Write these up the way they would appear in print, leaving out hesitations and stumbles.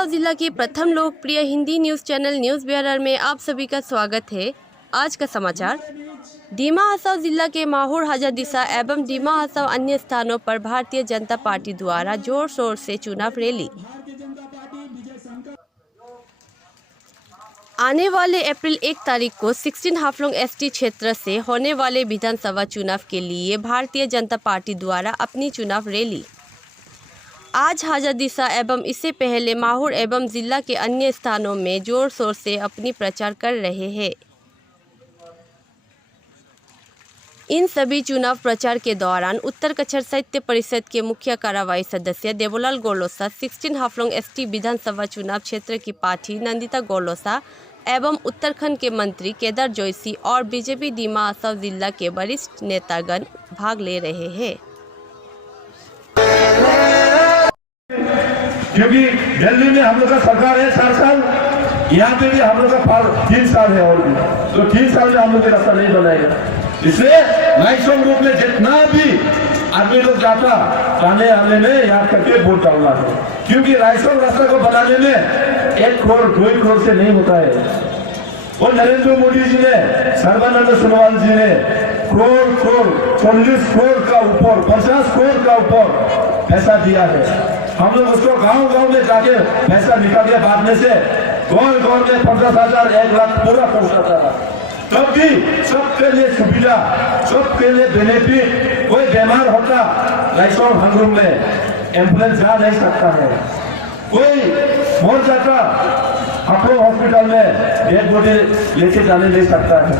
हासाओ जिला के प्रथम लोकप्रिय Hindi news channel news Bihar में आप सभी का स्वागत है। आज का समाचार। डिमा हासाओ जिला के माहौर हाजादिसा एवं डिमा हासाओ अन्य स्थानों पर भारतीय जनता पार्टी द्वारा जोर शोर से चुनाव रैली। आने वाले अप्रैल 1 तारीख को 16 हाफलोंग एसटी क्षेत्र से होने वाले विधानसभा चुनाव के लिए भारतीय जनता पार्टी द्वारा अपनी चुनाव रैली आज हाजादिसा एवं इससे पहले माहौर एवं जिला के अन्य स्थानों में जोर शोर से अपनी प्रचार कर रहे हैं। इन सभी चुनाव प्रचार के दौरान उत्तर कछर साहित्य परिषद के मुख्य कार्यवाही सदस्य देवलाल गोलोसा, 16 हाफलोंग एसटी विधानसभा चुनाव क्षेत्र की पाठी नंदिता गोलोसा एवं उत्तराखंड के मंत्री केदार जोशी और बीजेपी डिमा हासाओ जिला के वरिष्ठ नेतागण भाग ले रहे हैं। क्योंकि दिल्ली में हम लोग का सरकार है 4 साल, यहाँ पे भी हम लोग का 3 साल है और भी, तो 3 साल में हम लोग रास्ता नहीं बनाएगा। इसलिए लाइसों ग्रुप में जितना भी आदमी लोग जाता आने आने में याद करके वोट डालना है, क्योंकि राइसों रास्ता को बनाने में 1 करोड़ 2 करोड़ से नहीं होता है। और नरेंद्र मोदी जी ने, सर्बानंद सोनोवाल जी ने करोड़ 40 करोड़ का ऊपर 50 करोड़ का ऊपर पैसा दिया है। हम लोग उसको गांव में जाके पैसा निकाल के बांटने से गांव में 50,000 1 लाख पूरा पहुंचाता था। तब भी सबके लिए सुविधा, सबके लिए बेनिफिट। कोई बीमार होता लाइसों हंगरूम में एम्बुलेंस जा नहीं सकता है, कोई मर जाता अपोलो हॉस्पिटल में डेड बॉडी लेके जाने नहीं सकता है।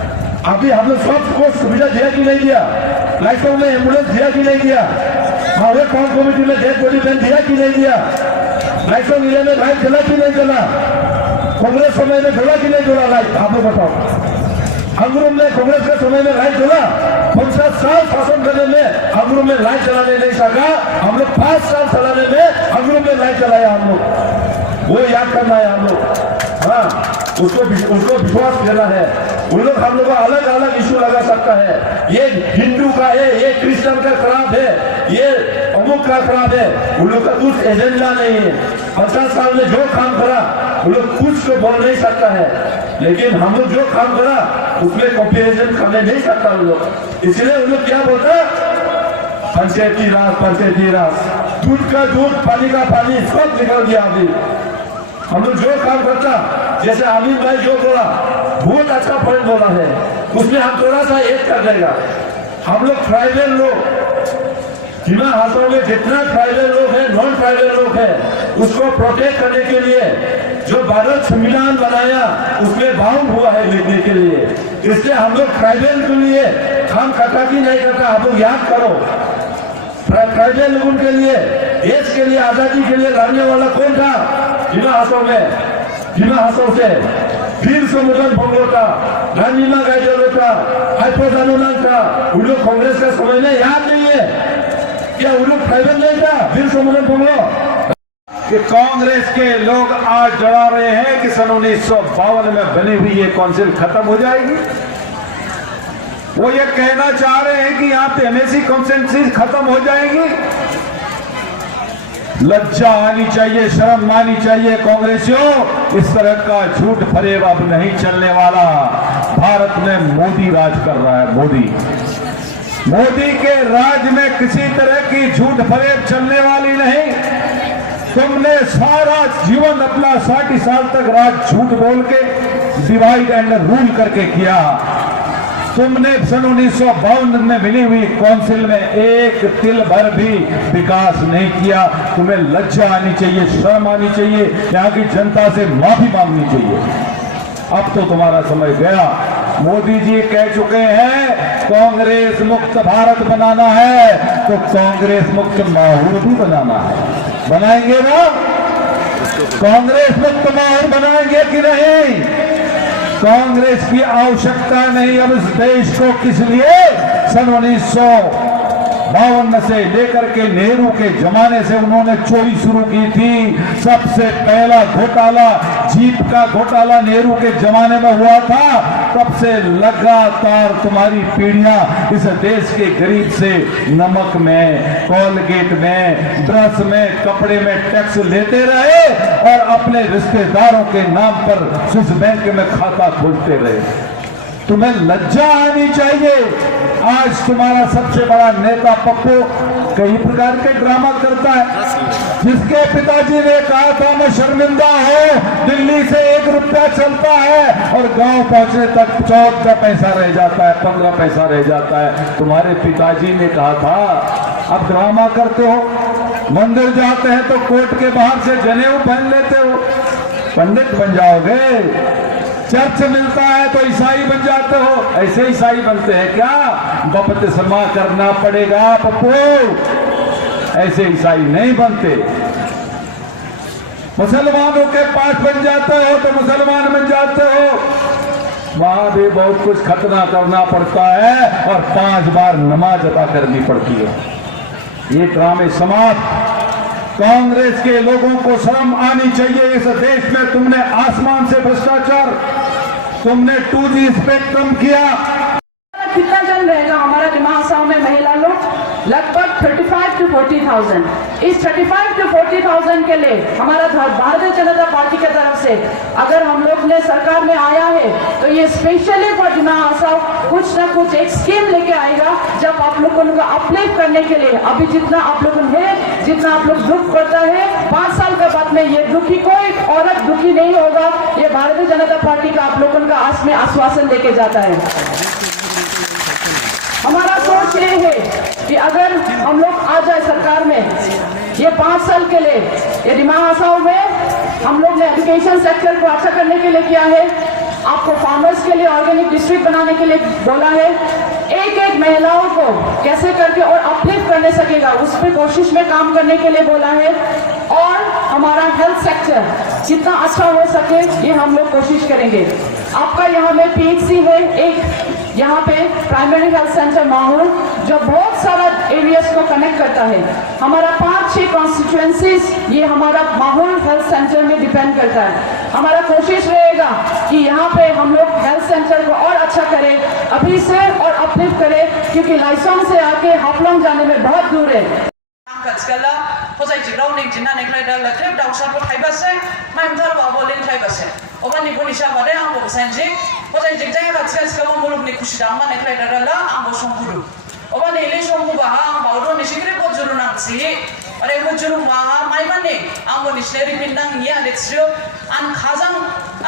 अभी हम लोग सबको सुविधा दिया कि नहीं दिया? लाइसों में एम्बुलेंस दिया कि नहीं दिया? हमारे कौन कमेटी में डेड बॉडी वैन दिया कि नहीं दिया? लाइसों जिले में लाइट जला कि नहीं जला? कांग्रेस समय में जला कि नहीं जला लाइट? आप लोग बताओ। हंगरूम में कांग्रेस के समय में लाइट जला? 50 साल शासन करने में हंगरूम में लाइट जलाने नहीं सका। हम लोग 5 साल चलाने में हंगरूम में लाइट जलाया हम लोग, वो याद करना है हम लोग। हाँ, उसको विश्वास देना है। उन लोग हम लोग का अलग अलग इशू लगा सकता है, ये हिंदू का है, ये क्रिश्चियन का खराब है, ये अमुक का खराब है। उन लोग का कुछ एजेंडा नहीं है। 50 साल में जो काम करा उन लोग कुछ को बोल नहीं सकता है, लेकिन हम लोग जो काम करा उसमें कंपेरिजन करने नहीं सकता उन लोग। इसलिए उन लोग क्या बोलता, पंचायती राज, दूध का दूध पानी का पानी सब निकल गया। अभी हम लोग जो काम करता, जैसे आमिर भाई जो बोला बहुत अच्छा पॉइंट बोला है, उसमें हम थोड़ा सा ऐड कर देगा। हम लोग ट्राइबल लोग, डिमा हासाओ में जितना ट्राइबल लोग है, नॉन ट्राइबल लोग है, उसको प्रोटेक्ट करने के लिए जो भारत संविधान बनाया उसमें बाउंड हुआ है लिखने के लिए। इसलिए हम लोग ट्राइबल के लिए काम करता कि नहीं करता, आप लोग याद करो। ट्राइबल लोगों के लिए, देश के लिए, आजादी के लिए लड़ने वाला कौन था? डिमा हासाओ में, डिमा हासाओ से वीर समुद्र भंगोटा, रानीमा गाइडोटा, हाइपोजानुनान था। उन लोग कांग्रेस का समय में याद नहीं है क्या? उन लोग ट्राइबल नहीं था वीर समुद्र भंगो? कि कांग्रेस के लोग आज डरा रहे हैं कि सन 1952 में बनी हुई ये काउंसिल खत्म हो जाएगी। वो ये कहना चाह रहे हैं कि यहाँ पे एमएससी कॉन्स्टिट्यूंसी खत्म हो जाएगी। लज्जा आनी चाहिए, शर्म आनी चाहिए कांग्रेसियों। इस तरह का झूठ फरेब अब नहीं चलने वाला। भारत में मोदी राज कर रहा है। मोदी के राज में किसी तरह की झूठ फरेब चलने वाली नहीं। तुमने सारा जीवन अपना 60 साल तक राज झूठ बोल के डिवाइड एंड रूल करके किया। तुमने सन 1952 में मिली हुई काउंसिल में एक तिल भर भी विकास नहीं किया। तुम्हें लज्जा आनी चाहिए, शर्म आनी चाहिए, यहाँ की जनता से माफी मांगनी चाहिए। अब तो तुम्हारा समय गया। मोदी जी कह चुके हैं कांग्रेस मुक्त भारत बनाना है, तो कांग्रेस मुक्त माहौल भी बनाना है। बनाएंगे ना? कांग्रेस मुक्त माहौल बनाएंगे कि नहीं? कांग्रेस की आवश्यकता नहीं अब इस देश को। किस लिए? सन 1952 से लेकर के नेहरू के जमाने से उन्होंने चोरी शुरू की थी। सबसे पहला घोटाला जीप का घोटाला नेहरू के जमाने में हुआ था। तब से लगातार तुम्हारी पीढ़ियां इस देश के गरीब से नमक में, कोलगेट में, ब्रश में, कपड़े में टैक्स लेते रहे और अपने रिश्तेदारों के नाम पर स्विस बैंक में खाता खोलते रहे। तुम्हें लज्जा आनी चाहिए। आज तुम्हारा सबसे बड़ा नेता पप्पू कई प्रकार के ड्रामा करता है, जिसके पिताजी ने कहा था मैं शर्मिंदा हूं, दिल्ली से 1 रुपया चलता है और गांव पहुंचने तक 14 पैसा रह जाता है, 15 पैसा रह जाता है। तुम्हारे पिताजी ने कहा था। अब ड्रामा करते हो, मंदिर जाते हैं तो कोर्ट के बाहर से जनेऊ पहन लेते हो, पंडित बन जाओगे। चर्च मिलता है तो ईसाई बन जाते हो, ऐसे ईसाई बनते हैं क्या? बपतिस्मा करना पड़ेगा पप्पू, ऐसे ईसाई नहीं बनते। मुसलमानों के पास बन जाते हो तो मुसलमान बन जाते हो। वहां भी बहुत कुछ खतना करना पड़ता है और 5 बार नमाज अदा करनी पड़ती है। ये ड्रामे समाप्त। कांग्रेस के लोगों को शर्म आनी चाहिए। इस देश में तुमने आसमान से भ्रष्टाचार, तुमने 2G स्पेक्ट्रम किया। कितना जन रहेगा हमारा दिमाग में महिला लोग? लगभग 35 to 40,000। इस 35 to 40,000 के लिए हमारा भारतीय जनता पार्टी की तरफ से अगर हम लोग ने सरकार में आया है तो ये स्पेशली फॉर दिमाग आसाम कुछ ना कुछ एक स्कीम लेके आएगा, जब आप लोगों को अपलिफ्ट करने के लिए। अभी जितना आप लोगों है, जितना आप लोग दुख करता है, 5 साल के बाद में ये दुखी कोई औरत दुखी नहीं होगा। ये भारतीय जनता पार्टी का आप लोगों का आज में आश्वासन देके जाता है। हमारा सोच ये है कि अगर हम लोग आ जाए सरकार में, ये 5 साल के लिए ये दिमाग आसाम में हम लोग ने एजुकेशन सेक्टर को अच्छा करने के लिए किया है, आपको फार्मर्स के लिए ऑर्गेनिक डिस्ट्रिक्ट बनाने के लिए बोला है, एक महिलाओं को कैसे करके और अपलिफ्ट करने सकेगा उस पर कोशिश में काम करने के लिए बोला है, और हमारा हेल्थ सेक्टर जितना अच्छा हो सके ये हम लोग कोशिश करेंगे। आपका यहाँ में PHC है, एक यहाँ पे प्राइमरी हेल्थ सेंटर माहौल जो बहुत सारा एरियाज को कनेक्ट करता है। हमारा 5-6 कॉन्स्टिट्यूएंसीज ये हमारा माहौल हेल्थ सेंटर में डिपेंड करता है। हमारा कोशिश रहेगा कि यहाँ पे हम लोग हेल्थ सेंटर को और अच्छा करें अभी से और अपलिफ्ट करें, क्योंकि लाइसोंग से आके हाफलोंग जाने में बहुत दूर है।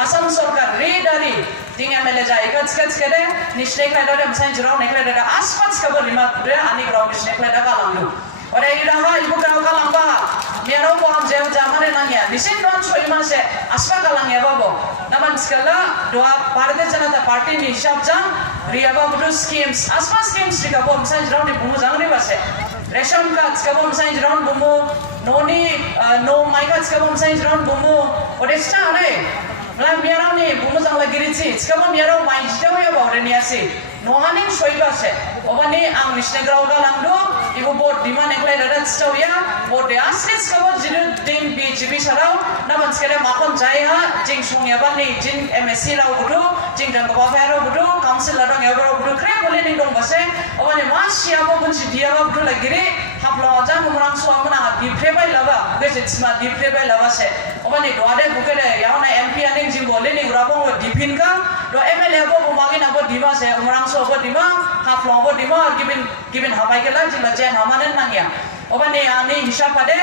Asam सरकार रेडारी ting MLA जाएगा इसके दे निश्चय कर दे हम साइंस राउंड निकले दे आसपास का बोली मत दे आने ग्राउंड निकले दे का लांगू और ये रहा इबू का लांगा मेरा वो हम जेब जामने नंगे निश्चय राउंड सोई मां से आसपास का लांगे बाबो नमन स्कला दोआ भारतीय जनता पार्टी नि हिसाब जान रिया बाबू स्कीम्स आसपास स्कीम्स दिखा वो हम साइंस राउंड बुमु जांगने बसे रेशन कार्ड का वो हम साइंस राउंड बुमु नोनी नो माई कार्ड का वो हम साइंस राउंड बुमु और एक्स्ट्रा रे Malam biarau ni bumuzang lagi rinci. Sekarang biarau main jauh ya bawa ni asi. Nohaning soiba se. Oba ni ang nisne grau galang do. Ibu bot di mana kelai darat jauh ya. Bot dia asli sekarang jiru ding BJP sarau. Namun sekarang makon jaya jing sungai apa ni jing MSC rau budu, jing dan kawasan rau budu, council ladang ya rau budu. Keren boleh ni dong bose. Oba ni mas siapa pun si dia rau budu lagi ni. Haplo aja mumrang suam mana diprebai lava. Besit semua diprebai lava se. Oba ni doa deh bukan deh. Yang na MP ani jing boleh ni berapa dipin ka. Doa MLA apa pemagin apa dima se. Umrang suam apa dima. Haplo apa dima. Gibin hapai ke lah jing baca hamanen nang ya. Oba ni ani hisap ada.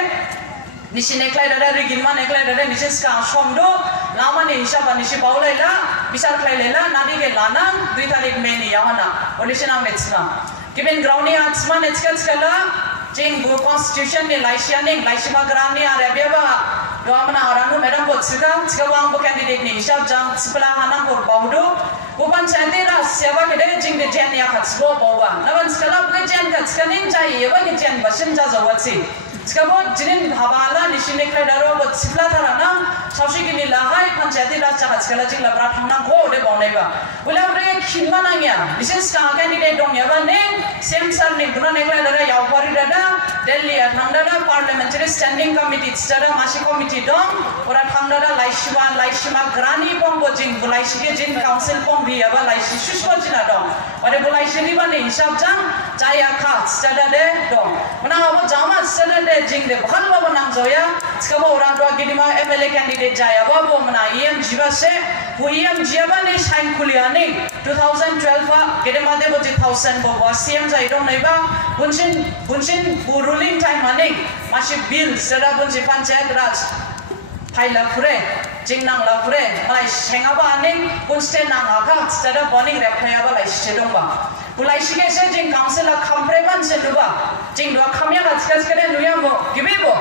Nisi neklai dada rigilman neklai dada nisi ska somdo. Lama ni hisap nisi paulai lah. Bisa klai lela nadi ke lanang 2 tarik Mei ni yang mana. Polisi nam etsma. Gibin ground ni atsma netskat skala. Jing bu constitution ni laisia ni laisima gram ni arabia ba. Doa mana orang tu madam buat sekarang bu candidate ni hisap jang sebelah hanang bor baudo. Bukan cantik lah siapa kede jing de jen ya kat sebuah bawa. Namun sekarang bukan jen kat sekarang cai, apa ni jen basin jauh jauh sih. Sekarang jinin hawala ni sini kelai daro buat sebelah thara na सावसी गिनी लाहाय पंचायती राज चाहत जिंग लाब्रा थांनांगौ दे बावनायबा बोले ओमफ्राय खिनमा नांगिया बिसेस का candidate दं याबा ने same सार ने गुना नेग्ला दादा यावबारि दादा दिल्ली थांदादा पार्लियामेंटारि स्टैंडिंग कमिटी दादा मासे कमिटी दं ओरा थांदादा लाइसिमा ग्रानी पंग जिंग बुलाइसिगे जिन काउंसिल पंग बियाबा लाइसि सुसको जिना दं ओरे बुलाइसिनि बाने हिसाब जां जाया खा दादा दे दं मना अब जामा दादा दे जिंग दे बहाल बाबा नांजया सिकाबो ओरा दवा गिदिमा एमएलए कैंडिडेट जाया बाबो मना ईएम जिबासे ईएम जियाबा ने साइन खुलियानि 2012 गेदेमा दे बजि 1000 बाबा सीएम जाय दं नैबा बुनसिन रुलिंग टाइम माने मासे बिल दादा बुनसि पंचायत राज फाइला फुरे जिंग नांला फुरे माय सेंगाबा ने बुनस्टे नांगाखा दादा बनिंग रेपनायाबा लाइसिसे दंबा बुलाइसिगे से जिंग काउंसिला खामप्रेबान से दुबा जिंग दुआ खामिया गासगास करे नुयामो गिबिबो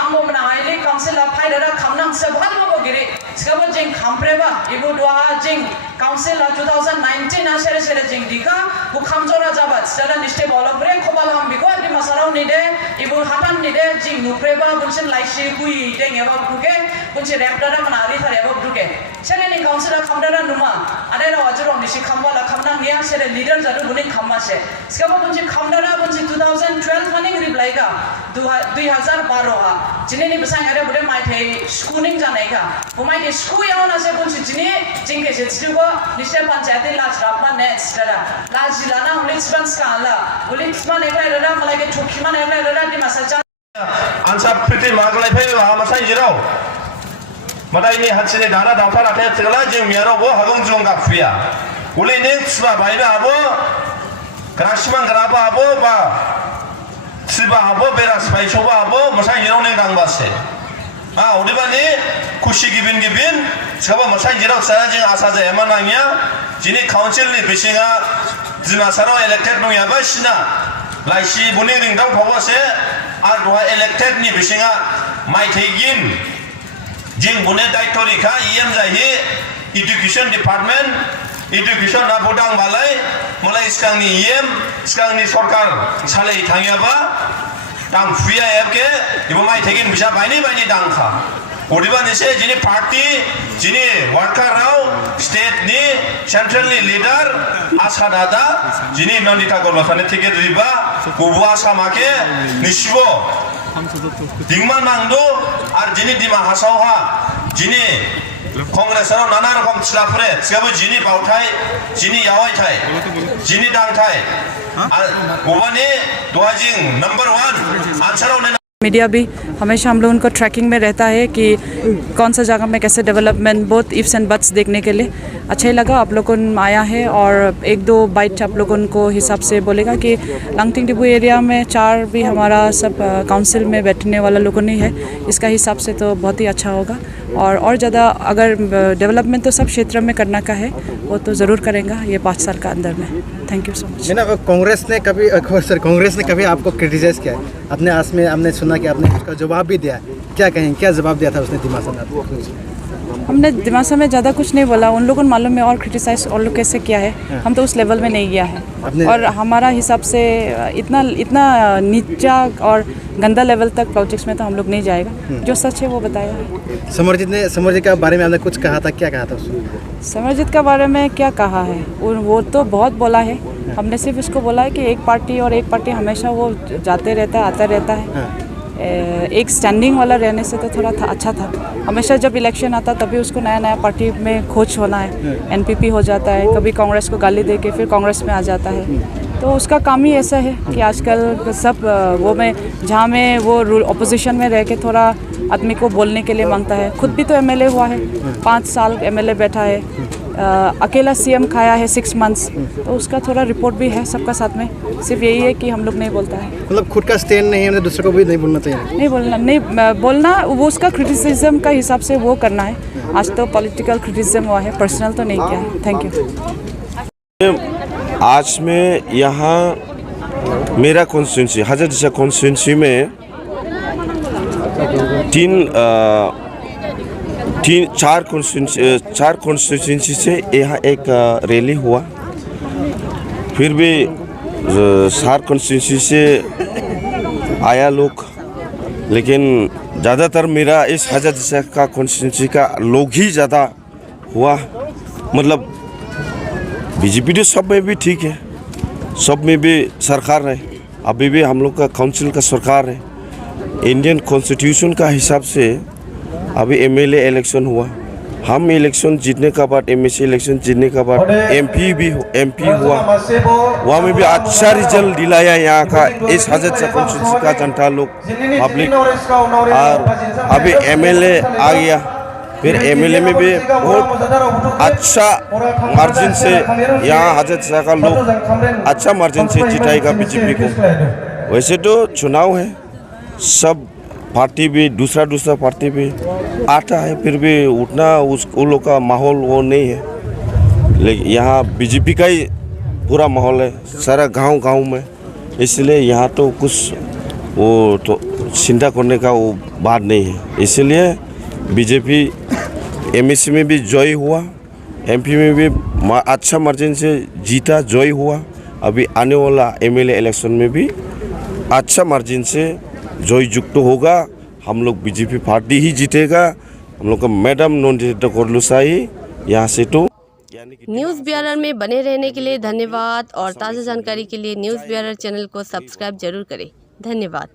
आंबो मना आइले काउंसिला फाइदा खामनां से भालबो गिरि सिगाबो जिंग खामप्रेबा इबो दुआ जिंग काउंसिला 2019 आसेरे सेरे जिंग दिखा बु खामजरा जाबा दादा निस्टे बलब्रे खबालाम बिको दि मासाराव निदे इबो हातान निदे जिंग नुप्रेबा बुनसिन लाइसि गुइ देंगेबा बुके बुनसि रेपदादा मना आरि थारेबो बुके सेरे नि काउंसिला खामदादा नुमा आदे राव आजरो निसि खामवाला खामनां गया सेरे लीडर जादु बुनि खामासे सिगाबो बुनसि खामदादा बुनसि 2012 माने रिप्लाइगा 2012 हा जिनेनि बसां आरे बुदे माइथै स्कुनिं जानायका बुमाइदि स्कुयाव नासे बुनसि जिनि जिंगे जेथिबो निसे पंचायती लाज रापमा नेक्स्ट दादा लाजिलाना उलिसबान स्काला उलिसबान एकलाय दादा मलागे ठोकिमान एकलाय दादा दिमासा जा आनसा प्रिति मागलाय फै हामासाय जिराव मदायनि हाथिनि दाना दावथा लाथाय थिगला जों मियाराव बो हागं जुंगा फुया उले ने सुबा बायबा आबो ग्रासिमान ग्राबा आबो बा सिबा आबो बेरास बायसोबा आबो मसाय जिराव ने गांबासे उदिबानि खुशी गिबिन साबा मसाय जिराव सारा जों आसा जायामा नांगिया जिनि काउन्सिलनि बिसिङा दिमासाराव इलेक्टेड नङाबा सिना लाइसि बुनि रिंदाव थावबासे आर दहा इलेक्टेडनि बिसिङा माइथैगिन जिं बुने दायित्वरिखा इएम जाहि एडुकेशन डिपार्टमेंट एडुकेशन ना बुदां बालाय मलाई सिगांनि इएम सिगांनि सरकार सालाय थाङियाबा दां फुया एबके इबो माइथैगिन बिसा बायनि दांखा उदिबानिसे जिनि पार्टी जिनि वर्काराव स्टेटनि सेंट्रलनि लीडर आशा दादा जिनि नन्दिता गलसानि टिकेट रिबा गुबुआ सामाके निसिबो दिंमा नांदो आर जिनि दिमा हासावहा जिनि कांग्रेसराव नाना रकम थिलाफुरे सिगाबो जिनि बावथाय जिनि यावायथाय जिनि दांथाय गुबानि दुआजिं नंबर 1 आंसराव मीडिया भी हमेशा हम लोग उनको ट्रैकिंग में रहता है कि कौन सा जगह में कैसे development both ifs and buts देखने के लिए अच्छा ही लगा आप लोगों को आया है और एक दो बाइट आप लोगों को हिसाब से बोलेगा कि लांगटिंग डिबू एरिया में 4 भी हमारा सब काउंसिल में बैठने वाला लोगों ने है इसका हिसाब से तो बहुत ही अच्छा होगा और ज़्यादा अगर डेवलपमेंट तो सब क्षेत्र में करना का है वो तो ज़रूर करेंगे ये 5 साल का अंदर में। Thank you so much. Congress ने कभी आपको क्रिटिसाइज किया है अपने आस में हमने सुना कि आपने उसका जवाब भी दिया क्या कहें क्या जवाब दिया था उसने दिमासा में आपको? हमने दिमासा में ज़्यादा कुछ नहीं बोला उन लोगों को मालूम है और क्रिटिसाइज और लोग कैसे किया है हम तो उस लेवल में नहीं गया है और हमारा हिसाब से इतना नीचा और गंदा लेवल तक पॉलिटिक्स में तो हम लोग नहीं जाएगा जो सच है वो बताएगा। समरजीत के बारे में हमने कुछ कहा था क्या कहा था उसने? समरजीत के बारे में क्या कहा है वो तो बहुत बोला है हमने सिर्फ इसको बोला है कि एक पार्टी हमेशा वो जाते रहता है आता रहता है एक स्टैंडिंग वाला रहने से तो थोड़ा अच्छा था हमेशा जब इलेक्शन आता तभी उसको नया पार्टी में खोज होना है एनपीपी हो जाता है कभी कांग्रेस को गाली दे के फिर कांग्रेस में आ जाता है तो उसका काम ही ऐसा है कि आजकल सब वो में जहाँ में वो अपोजिशन में रह के थोड़ा आदमी को बोलने के लिए मांगता है खुद भी तो एमएलए हुआ है 5 साल एमएलए बैठा है अकेला सीएम खाया है 6 मंथ्स तो उसका थोड़ा रिपोर्ट भी है सबका साथ में सिर्फ यही है कि हम लोग नहीं बोलता है मतलब खुद का स्टैंड नहीं है दूसरे को भी नहीं बोलना चाहिए नहीं बोलना वो उसका क्रिटिसिज्म का हिसाब से वो करना है आज तो पॉलिटिकल क्रिटिसिज्म हुआ है पर्सनल तो नहीं किया है। Thank you. आज मैं यहाँ मेरा कॉन्स्टिट्यूंसी हज़रतशा कॉन्स्टिट्यूंसी में 4 कॉन्स्टिट्यूंसी से यहाँ एक रैली हुआ फिर भी 4 कॉन्स्टिट्यूंसी से आया लोग लेकिन ज़्यादातर मेरा इस हजरत का कॉन्स्टिट्यूंसी का लोग ही ज़्यादा हुआ। मतलब बीजेपी तो सब में भी ठीक है, सब में भी सरकार है, अभी भी हम लोग का काउंसिल का सरकार है। इंडियन कॉन्स्टिट्यूशन का हिसाब से अभी एमएलए इलेक्शन हुआ, हम इलेक्शन जीतने का बाद एमएलसी इलेक्शन जीतने का बाद एमपी हुआ, वहाँ में भी अच्छा रिजल्ट दिलाया यहाँ का इस हजरत कॉन्स्टिट्यूंसी का जनता लोग पब्लिक। और अभी एमएलए आ गया, फिर एमएलए में भी बहुत अच्छा मार्जिन से यहाँ हजरत शाह का लोग अच्छा मार्जिन से जिताएगा बीजेपी को। वैसे तो चुनाव है, सब पार्टी भी दूसरा पार्टी भी आता है, फिर भी उतना उन लोग का माहौल वो नहीं है। लेकिन यहाँ बीजेपी का ही पूरा माहौल है सारा गांव में, इसलिए यहाँ तो कुछ वो तो चिंता करने का वो बात नहीं है। इसलिए बीजेपी एमएससी में भी जॉय हुआ, एमपी में भी अच्छा मार्जिन से जीता, जॉय हुआ। अभी आने वाला एमएलए इलेक्शन में भी अच्छा मार्जिन से जॉय युक्त होगा, हम लोग बीजेपी पार्टी ही जीतेगा। हम लोग का मैडम नंदिता गोरलुसा ही यहाँ से तो। न्यूज़ बियारर में बने रहने के लिए धन्यवाद और ताज़ा जानकारी के लिए न्यूज़ बियारर चैनल को सब्सक्राइब जरूर करें। धन्यवाद।